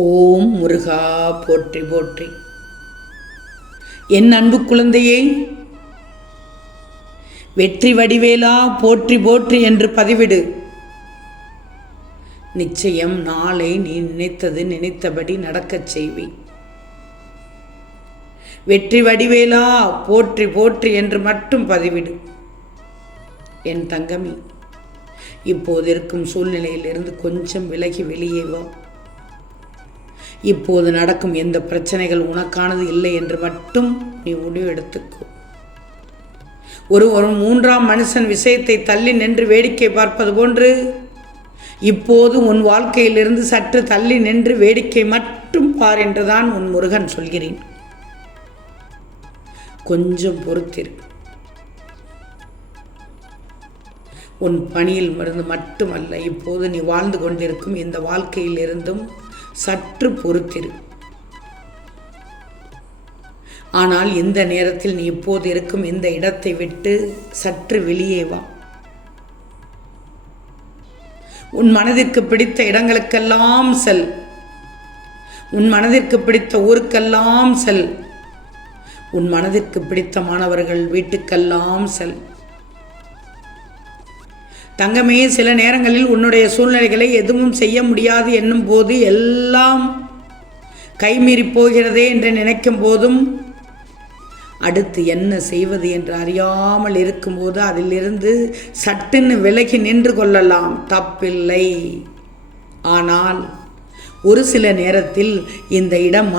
ஓம் முருகா போற்றி போற்றி. என் அன்பு குழந்தையே வெற்றி வடிவேலா போற்றி போற்றி என்று பதிவிடு. நிச்சயம் நாளை நீ நினைத்தது நினைத்தபடி நடக்கச் செய்வி வெற்றி வடிவேலா போற்றி போற்றி என்று மட்டும் பதிவிடு. என் தங்கமி இப்போது இருக்கும் சூழ்நிலையிலிருந்து கொஞ்சம் விலகி வெளியே வா. இப்போது நடக்கும் எந்த பிரச்சனைகள் உனக்கானது இல்லை என்று மட்டும் நீ முடிவு எடுத்துக்கோ. ஒரு ஒரு மூன்றாம் மனுஷன் விஷயத்தை தள்ளி நின்று வேடிக்கை பார்ப்பது போன்று இப்போது உன் வாழ்க்கையிலிருந்து சற்று தள்ளி நின்று வேடிக்கை மட்டும் பார் என்றுதான் உன் முருகன் சொல்கிறேன். கொஞ்சம் பொறுத்திரு. உன் பணியில் மருந்து மட்டுமல்ல இப்போது நீ வாழ்ந்து கொண்டிருக்கும் இந்த வாழ்க்கையில் இருந்தும் சற்று பொறுத்திரு. ஆனால் இந்த நேரத்தில் நீ இப்போது இருக்கும் இந்த இடத்தை விட்டு சற்று வெளியே வா. உன் மனதிற்கு பிடித்த இடங்களுக்கெல்லாம் செல். உன் மனதிற்கு பிடித்த ஊருக்கெல்லாம் செல். உன் மனதிற்கு பிடித்த மாணவர்கள் வீட்டுக்கெல்லாம் செல். தங்கமே சில நேரங்களில் உன்னுடைய சூழ்நிலைகளை எதுவும் செய்ய முடியாது என்னும் போது எல்லாம் கைமீறி போகிறதே என்று நினைக்கும் போதும் அடுத்து என்ன செய்வது என்று அறியாமல் இருக்கும்போது அதிலிருந்து சட்டுன்னு விலகி நின்று கொள்ளலாம். தப்பில்லை. ஆனால் ஒரு சில நேரத்தில் இந்த இடம்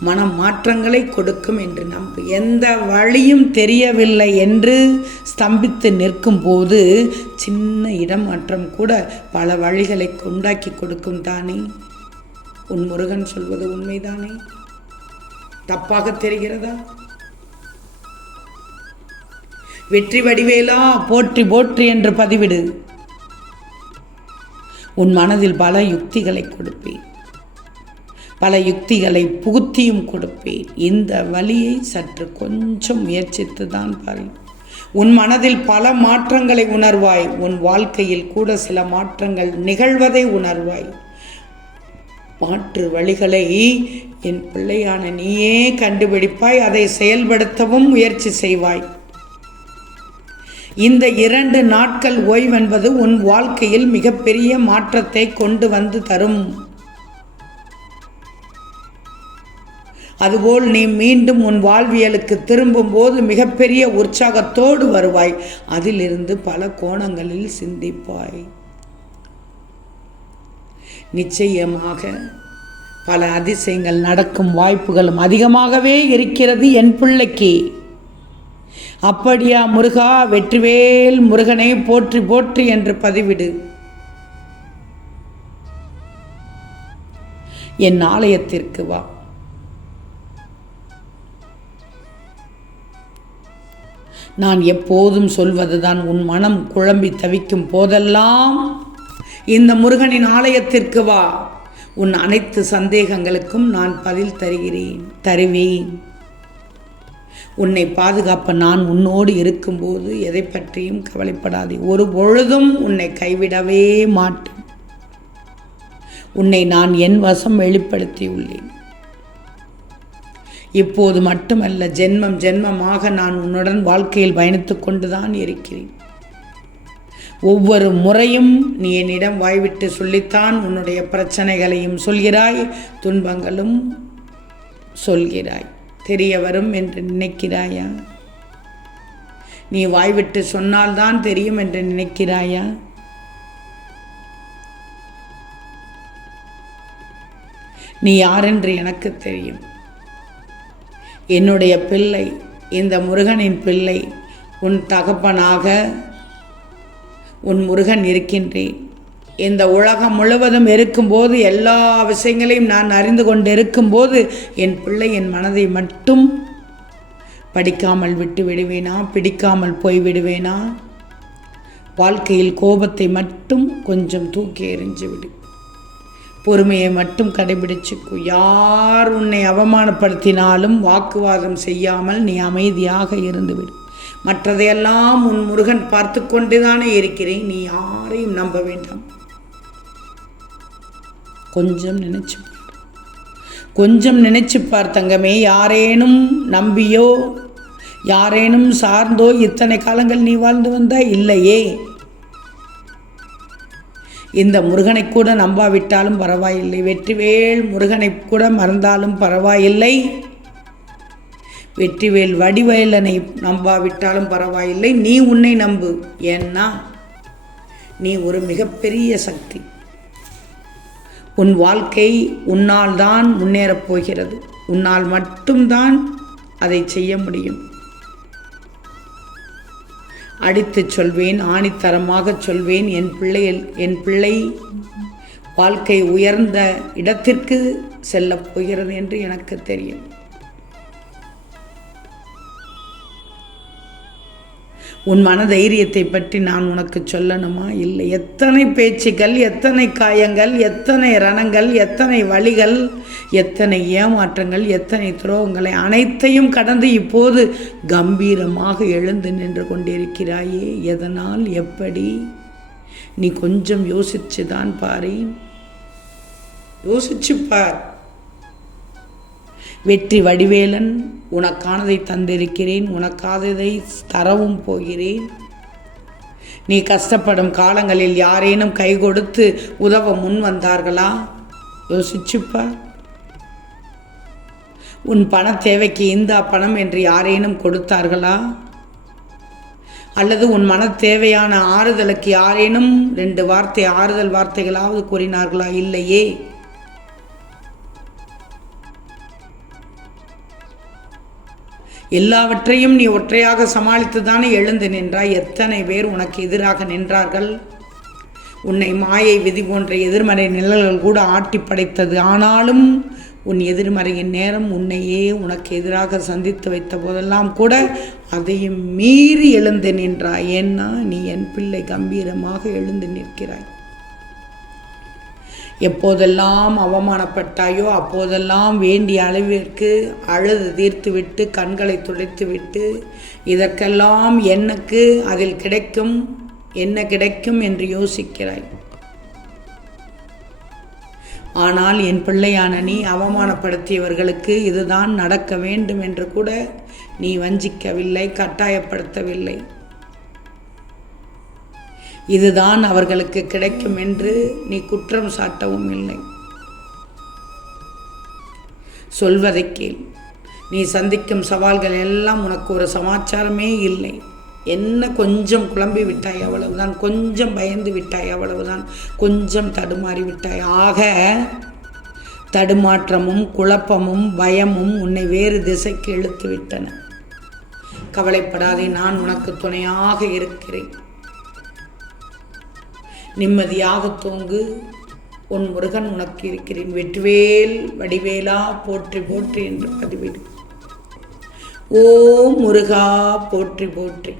மன மனம் மாற்றங்களை கொடுக்கும் என்று நம்ப. எந்த வழியும் தெரியவில்லை என்று ஸ்தம்பித்து நிற்கும் போது சின்ன இடமாற்றம் கூட பல வழிகளை உண்டாக்கி கொடுக்கும் தானே? உன் முருகன் சொல்வது உண்மைதானே? தப்பாக தெரிகிறதா? வெற்றி வடிவேலா போற்றி போற்றி என்று பதிவிடு. உன் மனதில் பல யுக்திகளை கொடுப்பேன். பல யுக்திகளை புகுத்தியும் கொடுப்பேன். இந்த வழியை சற்று கொஞ்சம் முயற்சித்து தான் பாரு. உன் மனதில் பல மாற்றங்களை உணர்வாய். உன் வாழ்க்கையில் கூட சில மாற்றங்கள் நிகழ்வதை உணர்வாய். மாற்று வழிகளை என் பிள்ளையான நீயே கண்டுபிடிப்பாய். அதை செயல்படுத்தவும் முயற்சி செய்வாய். இந்த இரண்டு நாட்கள் ஓய்வென்பது உன் வாழ்க்கையில் மிகப்பெரிய மாற்றத்தை கொண்டு வந்து தரும். அதுபோல் நீ மீண்டும் உன் வாழ்வியலுக்கு திரும்பும்போது மிகப்பெரிய உற்சாகத்தோடு வருவாய். அதிலிருந்து பல கோணங்களில் சிந்திப்பாய். நிச்சயமாக பல அதிசயங்கள் நடக்கும் வாய்ப்புகளும் அதிகமாகவே இருக்கிறது என் பிள்ளைக்கு. அப்படியா முருகா வெற்றிவேல் முருகனை போற்றி போற்றி என்று பதிவிடு. என் ஆலயத்திற்கு வா. நான் எப்போதும் சொல்வதுதான் உன் மனம் குழம்பி தவிக்கும் போதெல்லாம் இந்த முருகனின் ஆலயத்திற்கு வா. உன் அனைத்து சந்தேகங்களுக்கும் நான் பதில் தருகிறேன் தருவேன். உன்னை பாதுகாப்ப நான் உன்னோடு இருக்கும்போது எதை பற்றியும் கவலைப்படாதே. ஒரு பொழுதும் உன்னை கைவிடவே மாட்டேன். உன்னை நான் என் வசம் வெளிப்படுத்தியுள்ளேன். இப்போது மட்டுமல்ல ஜென்மம் ஜென்மமாக நான் உன்னுடன் வாழ்க்கையில் பயணித்து கொண்டுதான் இருக்கிறேன். ஒவ்வொரு முறையும் நீ என்னிடம் வாய்விட்டு சொல்லித்தான் உன்னுடைய பிரச்சனைகளையும் சொல்கிறாய் துன்பங்களும் சொல்கிறாய். தெரிய வரும் என்று நினைக்கிறாயா? நீ வாய்விட்டு சொன்னால்தான் தெரியும் என்று நினைக்கிறாயா? நீ யாரென்று எனக்கு தெரியும். என்னுடைய பிள்ளை இந்த முருகனின் பிள்ளை உன் தகப்பனாக உன் முருகன் இருக்கின்றேன். இந்த உலகம் முழுவதும் இருக்கும்போது எல்லா விஷயங்களையும் நான் அறிந்து கொண்டு இருக்கும்போது என் பிள்ளை என் மனதை மட்டும் படிக்காமல் விட்டு விடுவேனா? பிடிக்காமல் போய் விடுவேனா? வாழ்க்கையில் கோபத்தை மட்டும் கொஞ்சம் தூக்கி எறிஞ்சு விடு. பொறுமையை மட்டும் கடைபிடிச்சுக்கோ யார் உன்னை அவமானப்படுத்தினாலும் வாக்குவாதம் செய்யாமல் நீ அமைதியாக இருந்துவிடு. மற்றதையெல்லாம் உன் முருகன் பார்த்து கொண்டுதானே இருக்கிறேன். நீ யாரையும் நம்ப வேண்டாம். கொஞ்சம் நினைச்சு கொஞ்சம் நினைச்சு பார் தங்கமே. யாரேனும் நம்பியோ யாரேனும் சார்ந்தோ இத்தனை காலங்கள் நீ வாழ்ந்து வந்தா இல்லையே. இந்த முருகனை கூட நம்பாவிட்டாலும் பரவாயில்லை. வெற்றிவேல் முருகனை கூட மறந்தாலும் பரவாயில்லை. வெற்றிவேல் வடிவேலனை நம்பாவிட்டாலும் பரவாயில்லை. நீ உன்னை நம்பு. ஏன்னா நீ ஒரு மிகப்பெரிய சக்தி. உன் வாழ்க்கை உன்னால் தான் முன்னேறப் போகிறது. உன்னால் மட்டும்தான் அதை செய்ய முடியும். அடித்துச் சொல்வேன் ஆணித்தரமாக சொல்வேன் என் பிள்ளை என் பிள்ளை வாழ்க்கை உயர்ந்த இடத்திற்கு செல்லப் போகிறது என்று எனக்கு தெரியும். உன் மன தைரியத்தை பற்றி நான் உனக்கு சொல்லணுமா? இல்லை. எத்தனை பேச்சுகள் எத்தனை காயங்கள் எத்தனை ரணங்கள் எத்தனை வழிகள் எத்தனை ஏமாற்றங்கள் எத்தனை துரோகங்களை அனைத்தையும் கடந்து இப்போது கம்பீரமாக எழுந்து நின்று கொண்டிருக்கிறாயே? எதனால்? எப்படி? நீ கொஞ்சம் யோசிச்சு தான் பாரு. யோசிச்சு பார். வெற்றி வடிவேலன் உனக்கானதை தந்திருக்கிறேன் உனக்கானதை தரவும் போகிறேன். நீ கஷ்டப்படும் காலங்களில் யாரேனும் கை கொடுத்து உதவ முன் வந்தார்களா? யோசிச்சுப்பா. உன் பண தேவைக்கு இந்தா பணம் என்று யாரேனும் கொடுத்தார்களா? அல்லது உன் மன தேவையான ஆறுதலுக்கு யாரேனும் ரெண்டு வார்த்தை ஆறுதல் வார்த்தைகளாவது கூறினார்களா? இல்லையே. எல்லாவற்றையும் நீ ஒற்றையாக சமாளித்து தானே எழுந்து நின்றாய்? எத்தனை பேர் உனக்கு எதிராக நின்றார்கள்? உன்னை மாயை விதி போன்ற எதிர்மறை நிழல்கள் கூட ஆட்டி படைத்தது. ஆனாலும் உன் எதிர்மறையின் நேரம் உன்னையே உனக்கு எதிராக சந்தித்து வைத்த போதெல்லாம் கூட அதையும் மீறி எழுந்து நின்றாய். ஏன்னா நீ என் பிள்ளை கம்பீரமாக எழுந்து நிற்கிறாய். எப்போதெல்லாம் அவமானப்பட்டாயோ அப்போதெல்லாம் வேண்டிய அளவிற்கு அழுது தீர்த்துவிட்டு கண்களை துடைத்துவிட்டு இதற்கெல்லாம் எனக்கு அதில் கிடைக்கும் என்ன கிடைக்கும் என்று யோசிக்கிறாய். ஆனால் என் பிள்ளையான நீ அவமானப்படுத்தியவர்களுக்கு இதுதான் நடக்க வேண்டும் என்று கூட நீ வஞ்சிக்கவில்லை கட்டாயப்படுத்தவில்லை. இதுதான் அவர்களுக்கு கிடைக்கும் என்று நீ குற்றம் சாட்டவும் இல்லை. சொல்வதை கேள். நீ சந்திக்கும் சவால்கள் எல்லாம் உனக்கு ஒரு சமாச்சாரமே இல்லை. என்ன கொஞ்சம் குழம்பி விட்டாய் அவ்வளவுதான் கொஞ்சம் பயந்து விட்டாய் அவ்வளவுதான் கொஞ்சம் தடுமாறி விட்டாய். ஆக தடுமாற்றமும் குழப்பமும் பயமும் உன்னை வேறு திசைக்கு இழுத்து விட்டன. கவலைப்படாதே நான் உனக்கு துணையாக இருக்கிறேன். நிம்மதியாக தூங்கு. உன் முருகன் உனக்கு இருக்கிறேன். வெற்றிவேல் வடிவேலா போற்றி போற்றி என்று பதிவிடு. ஓ முருகா போற்றி போற்றி.